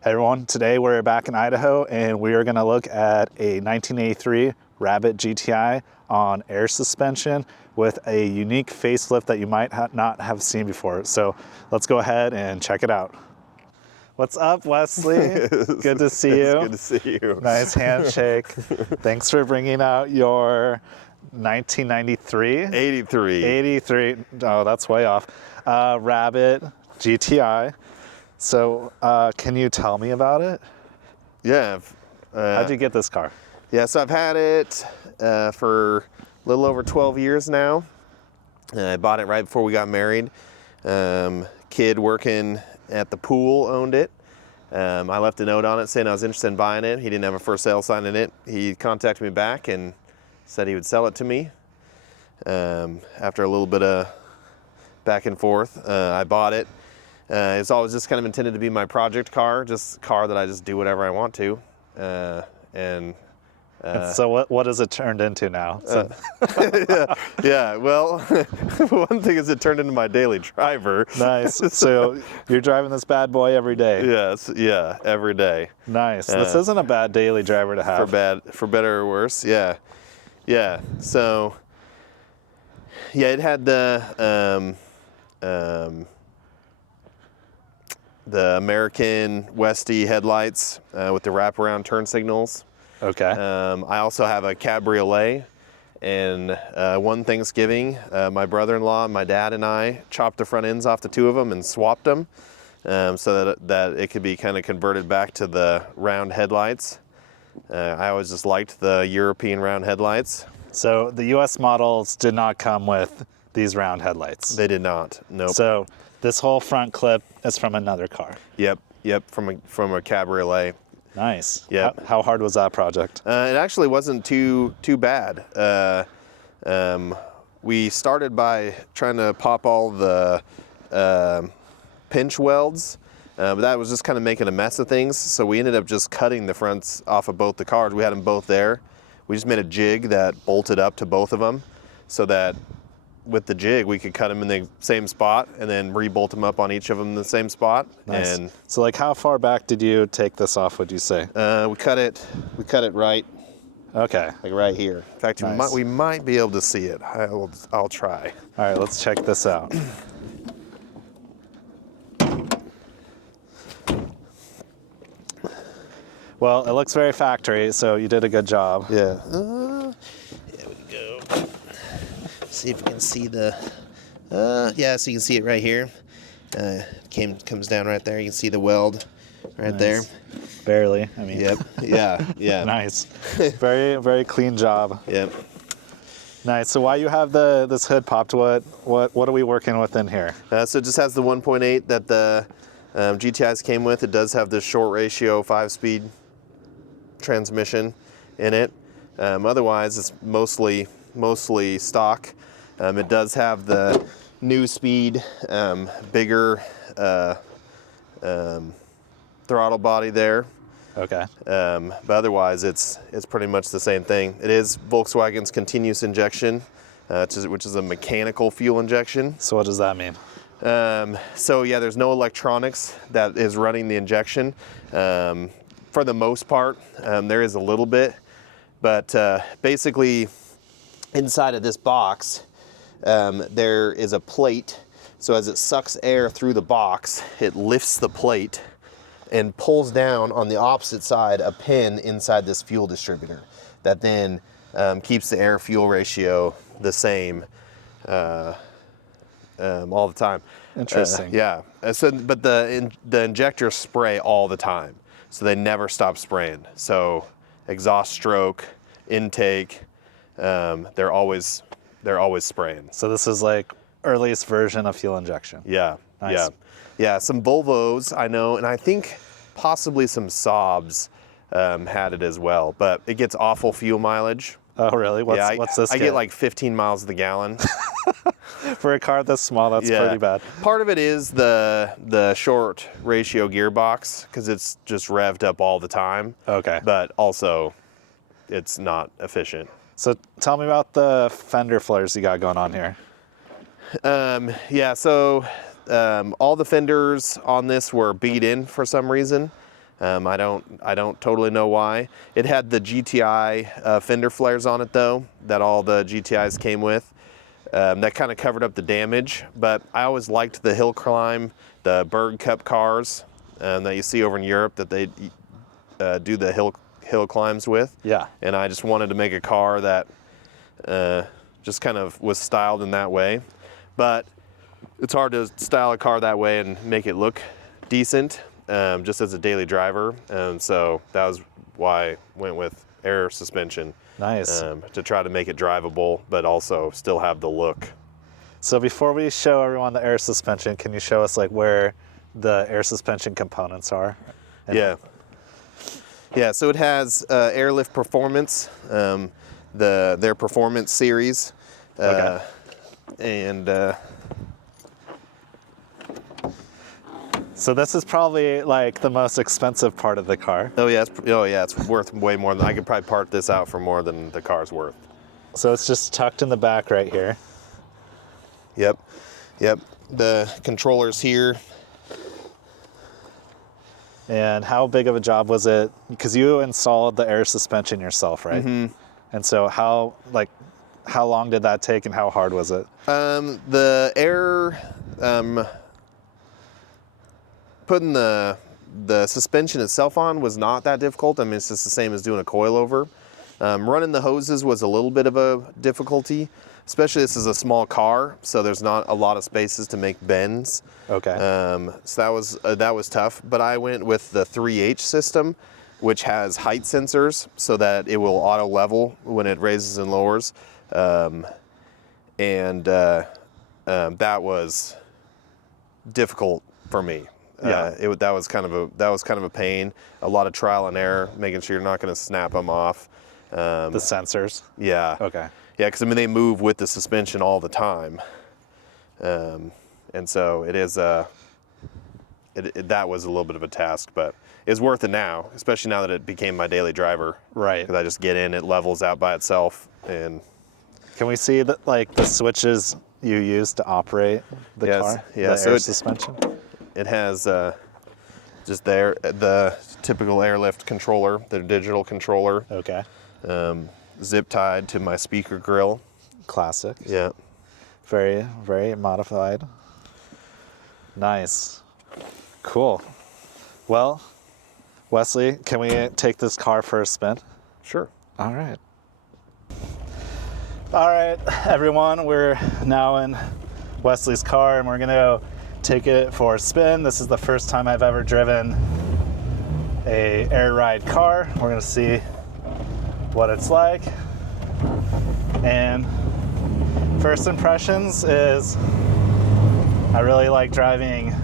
Hey everyone, today we're back in Idaho and we are going to look at a 1983 Rabbit GTI on air suspension with a unique facelift that you might not have seen before. So let's go ahead and check it out. What's up, Wesley? Good to see you. Good to see you. Nice handshake. Thanks for bringing out your 1993? 83. Oh, that's way off. Rabbit GTI. So, can you tell me about it? Yeah. How'd you get this car? Yeah, so I've had it for a little over 12 years now. I bought it right before we got married. Kid working at the pool owned it. I left a note on it saying I was interested in buying it. He didn't have a for sale sign in it. He contacted me back and said he would sell it to me. After a little bit of back and forth, I bought it. It's always just kind of intended to be my project car, just a car that I just do whatever I want to. And so what has it turned into now? So. yeah, well, one thing is it turned into my daily driver. Nice. So you're driving this bad boy every day? Yes, yeah, every day. Nice. This isn't a bad daily driver to have. For better or worse, yeah. Yeah, so, yeah, it had the American Westy headlights with the wraparound turn signals. Okay. I also have a cabriolet, and one Thanksgiving, my brother-in-law, my dad, and I chopped the front ends off the two of them and swapped them so that it could be kind of converted back to the round headlights. I always just liked the European round headlights. So the U.S. models did not come with these round headlights? They did not, nope. So this whole front clip is from another car? Yep, from a cabriolet. Nice. Yep. How hard was that project? It actually wasn't too bad. We started by trying to pop all the pinch welds, but that was just kind of making a mess of things. So we ended up just cutting the fronts off of both the cars. We had them both there. We just made a jig that bolted up to both of them, so that with the jig we could cut them in the same spot and then re-bolt them up on each of them in the same spot. Nice. And so like how far back did you take this off, would you say? we cut it right. Okay. Like right here. In fact, Nice. we might be able to see it. I'll try. All right, let's check this out. Well, it looks very factory, so you did a good job. Yeah. There we go. See if we can see the. Yeah, so you can see it right here. Comes down right there. You can see the weld right there. Barely. I mean. Yep. Yeah. Nice. Very, very clean job. Yep. Nice. So why you have this hood popped? What are we working with in here? So it just has the 1.8 that the GTIs came with. It does have the short ratio 5-speed transmission in it. Otherwise, it's mostly stock. It does have the new speed, bigger throttle body there. Okay. But otherwise, it's pretty much the same thing. It is Volkswagen's continuous injection, which is a mechanical fuel injection. So what does that mean? So yeah, there's no electronics that is running the injection. For the most part, there is a little bit, but basically inside of this box, there is a plate. So as it sucks air through the box, it lifts the plate and pulls down on the opposite side a pin inside this fuel distributor that then keeps the air-fuel ratio the same all the time. Interesting. Yeah. But the injectors spray all the time, so they never stop spraying. So exhaust stroke, intake, they're always spraying. So this is like earliest version of fuel injection. Yeah. Nice. Yeah. Some Volvos I know, and I think possibly some Saabs had it as well. But it gets awful fuel mileage. Oh really? What's this? I get like 15 miles to the gallon. For a car this small, that's pretty bad. Part of it is the short ratio gearbox, because it's just revved up all the time. Okay. But also, it's not efficient. So tell me about the fender flares you got going on here. Yeah, so all the fenders on this were beat in for some reason. I don't totally know why. It had the GTI fender flares on it though, that all the GTIs came with. That kind of covered up the damage, but I always liked the hill climb, the Berg Cup cars that you see over in Europe that they do the hill climbs with. Yeah. And I just wanted to make a car that just kind of was styled in that way. But it's hard to style a car that way and make it look decent just as a daily driver. So that was why I went with air suspension. Nice. To try to make it drivable, but also still have the look. So before we show everyone the air suspension, can you show us like where the air suspension components are? Yeah. Yeah, so it has Airlift Performance, their Performance series. Okay. And so this is probably like the most expensive part of the car. oh yeah, it's worth way more than I could probably part this out for more than the car's worth. So it's just tucked in the back right here. Yep. The controller's here. And how big of a job was it? Because you installed the air suspension yourself, right? Mm-hmm. And so how long did that take and how hard was it? The air, putting the suspension itself on was not that difficult. I mean, it's just the same as doing a coilover. Running the hoses was a little bit of a difficulty, especially this is a small car, so there's not a lot of spaces to make bends. Okay. So that was tough, but I went with the 3H system, which has height sensors so that it will auto level when it raises and lowers. That was difficult for me. Yeah. That was kind of a pain. A lot of trial and error, making sure you're not going to snap them off. The sensors. Yeah. Okay. Yeah, because I mean they move with the suspension all the time, and so it is. That was a little bit of a task, but it's worth it now, especially now that it became my daily driver. Right. Because I just get in, it levels out by itself, and. Can we see the switches you use to operate the car? Yeah. The air suspension. It has just the typical airlift controller, the digital controller. Okay. Zip tied to my speaker grill. Classic. Yeah. Very, very modified. Nice. Cool. Well, Wesley, can we take this car for a spin? Sure. All right. All right, everyone, we're now in Wesley's car and we're gonna go take it for a spin. This is the first time I've ever driven a air ride car. We're gonna see what it's like. And first impressions is I really like driving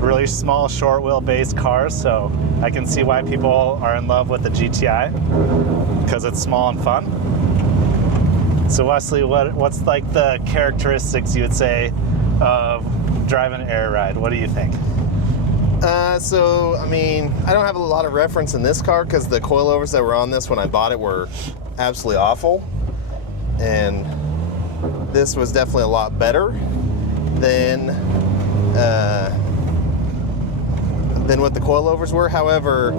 really small short wheelbase cars, so I can see why people are in love with the GTI because it's small and fun. So Wesley, what's like the characteristics you would say of driving an air ride? What do you think? So, I mean, I don't have a lot of reference in this car because the coilovers that were on this when I bought it were absolutely awful. And this was definitely a lot better than what the coilovers were. However,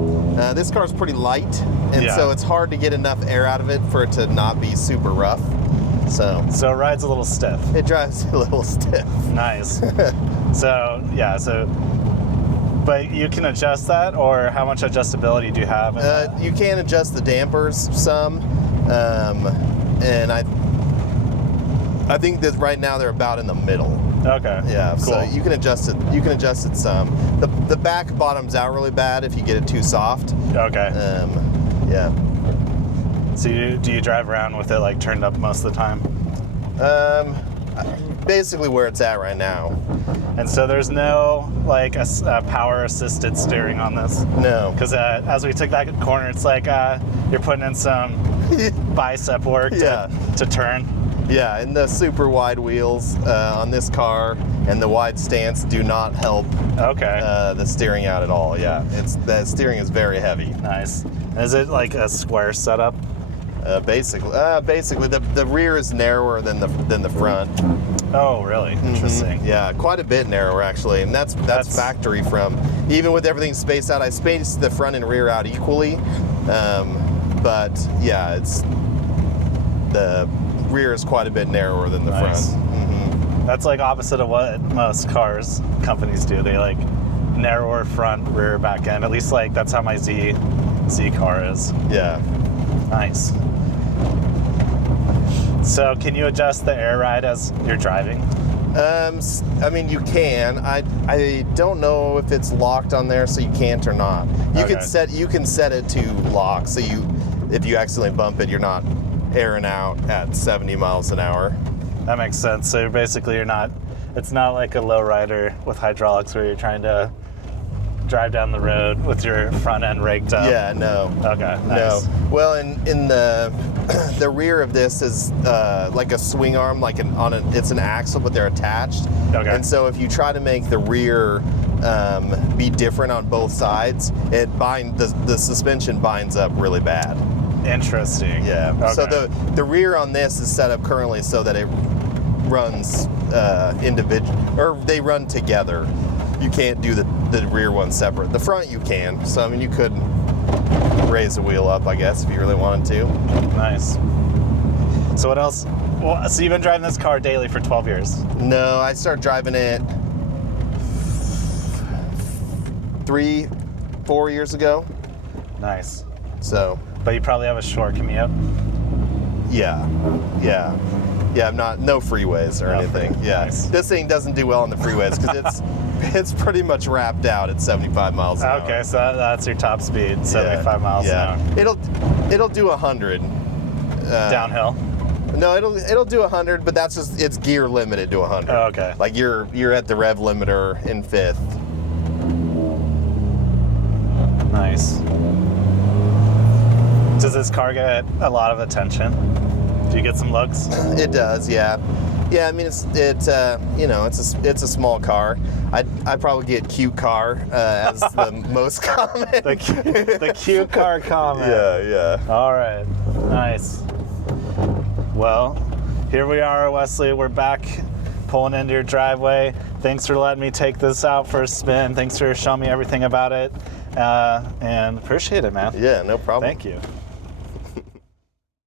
this car is pretty light, and so it's hard to get enough air out of it for it to not be super rough. So it rides a little stiff. It drives a little stiff. Nice. But you can adjust that, or how much adjustability do you have? You can adjust the dampers some, and I think that right now they're about in the middle. Okay. Yeah. Cool. So you can adjust it. You can adjust it some. The back bottoms out really bad if you get it too soft. Okay. Yeah. So do you drive around with it like turned up most of the time? Basically where it's at right now. And so there's no like a power assisted steering on this? No. Because as we took that corner, it's like you're putting in some bicep work to turn. Yeah, and the super wide wheels on this car and the wide stance do not help the steering out at all. Yeah, the steering is very heavy. Nice. And is it like a square setup? Basically, the rear is narrower than the front. Oh, really? Interesting. Yeah, quite a bit narrower actually, and that's factory from. Even with everything spaced out, I spaced the front and rear out equally, but yeah, the rear is quite a bit narrower than the Nice. front. That's like opposite of what most cars companies do. They like narrower front, rear, back end. At least like that's how my Z car is. Yeah. Nice. So can you adjust the air ride as you're driving? I mean, you can. I don't know if it's locked on there, so you can't or not. You Okay. can set it to lock, so if you accidentally bump it, you're not airing out at 70 miles an hour. That makes sense. So you're not, it's not like a low rider with hydraulics where you're trying to drive down the road with your front end raked up. Yeah, no. Okay, No. nice. Well, in the the rear of this is like a swing arm, like it's an axle, but they're attached. Okay. And so if you try to make the rear be different on both sides, the suspension binds up really bad. Interesting. Yeah. Okay. So the rear on this is set up currently so that it runs or they run together. You can't do the rear one separate. The front you can. So I mean, you could raise the wheel up, I guess, if you really wanted to. Nice. So what else? Well, so you've been driving this car daily for 12 years. No, I started driving it 3-4 years ago. Nice. So But you probably have a short commute. yeah. I'm no freeways or No anything. free- Yeah. nice. This thing doesn't do well on the freeways because it's pretty much wrapped out at 75 miles an hour. Okay, so that's your top speed, 75 miles an hour. It'll do 100. Downhill. No, it'll do 100, but that's just it's gear limited to 100. Oh, okay. Like you're at the rev limiter in 5th. Nice. Does this car get a lot of attention? Do you get some looks? It does, yeah. Yeah, I mean it's a small car. I'd probably get cute car as the most common. The cute car comment. Yeah. All right. Nice. Well, here we are, Wesley. We're back pulling into your driveway. Thanks for letting me take this out for a spin. Thanks for showing me everything about it. And appreciate it, man. Yeah, no problem. Thank you.